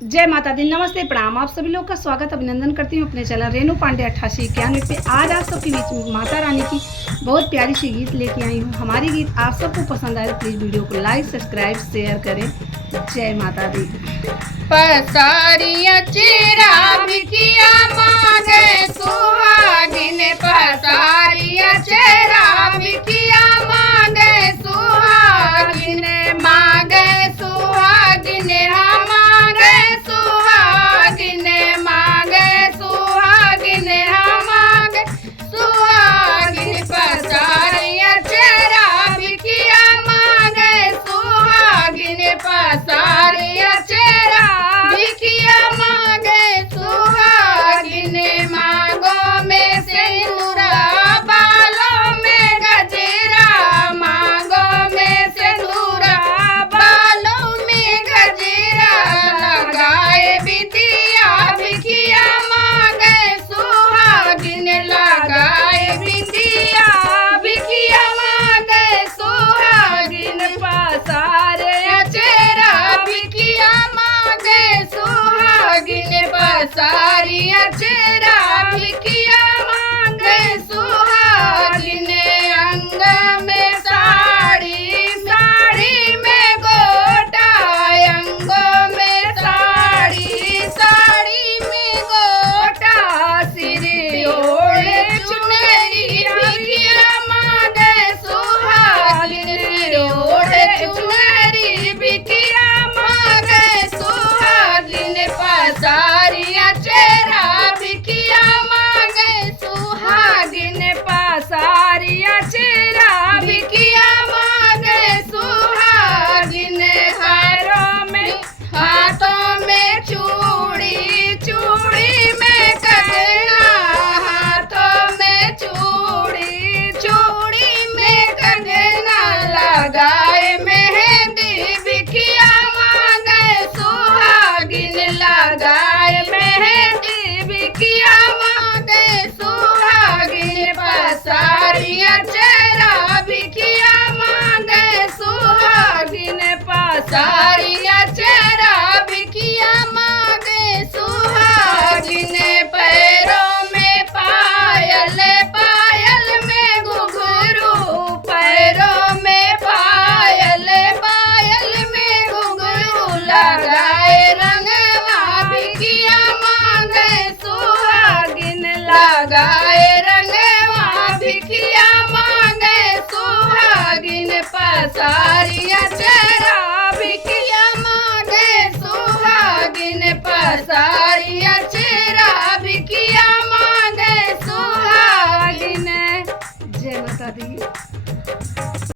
जय माता दी, नमस्ते, प्रणाम। आप सभी लोग का स्वागत अभिनंदन करती हूँ अपने चैनल रेणु पांडे 8891 पे। आज आप सबके बीच में माता रानी की बहुत प्यारी सी गीत लेके आई हूँ। हमारी गीत आप सबको पसंद आए तो प्लीज़ वीडियो को लाइक, सब्सक्राइब, शेयर करें। जय माता दी। पसारिया चेरा बिकिया मांगे सुहागिन, पसारिया चेरा बिकिया मांगे सुहागिन, मांगे सुहागिन, हम मांगे सुहागिन, मांगे सुहागिन, हम मांगे सुहागिन। पसारिया चेरा बिकिया मांगे सुहागिन, पसारिया चेरा बिकिया मांगे सुहागिन, मांगों में सिंदूरा, बालों में गजरा, मांगों में सिंदूरा, बालों में गजरा, लगाए बिटिया बिकिया मांगे सुहागिन, लगाए बिटिया बिकिया मांगे सुहागिन। पसारे चेरा बिकिया मांगे सुहागिन, पसारिया चेरा बिकिया मांगे सुहागिन। अंग में साड़ी, साड़ी में गोटा, अंगों में साड़ी, साड़ी में गोटा, सिर ओढ़े चुनरी बिकिया मांगे सुहागिन, सिर ओढ़े चुनरी बिकिया मांगे सुहागिन। पसारिया चेरा बिकिया मांगे सुहागिन, पसारिया चेरा बिकिया मांगे सुहागिन। हाथों में चूड़ी, चूड़ी में कंगना, हाथों में चूड़ी, चूड़ी में कंगना, लगाए मेहंदी बिकिया मांगे सुहागिन, लगाए मेहंदी बिकिया मांगे सुहागिन। पसारिया चेरा बिकिया मांगे सुहागिन, पसारिया चेरा बिकिया मांगे सुहागिन। पैरों में पायल, पायल में घुंघरू, पैरों में पायल, पायल में घुंघरू, लगाए रंगवा बिकिया मांगे सुहागिन, लगाए रंगवा बिकिया मांगे सुहागिन। पसारिया चेरा बिकिया मांगे सुहागिन, पसारिया चेरा बिकिया मांगे सुहागिन। जय माता दी।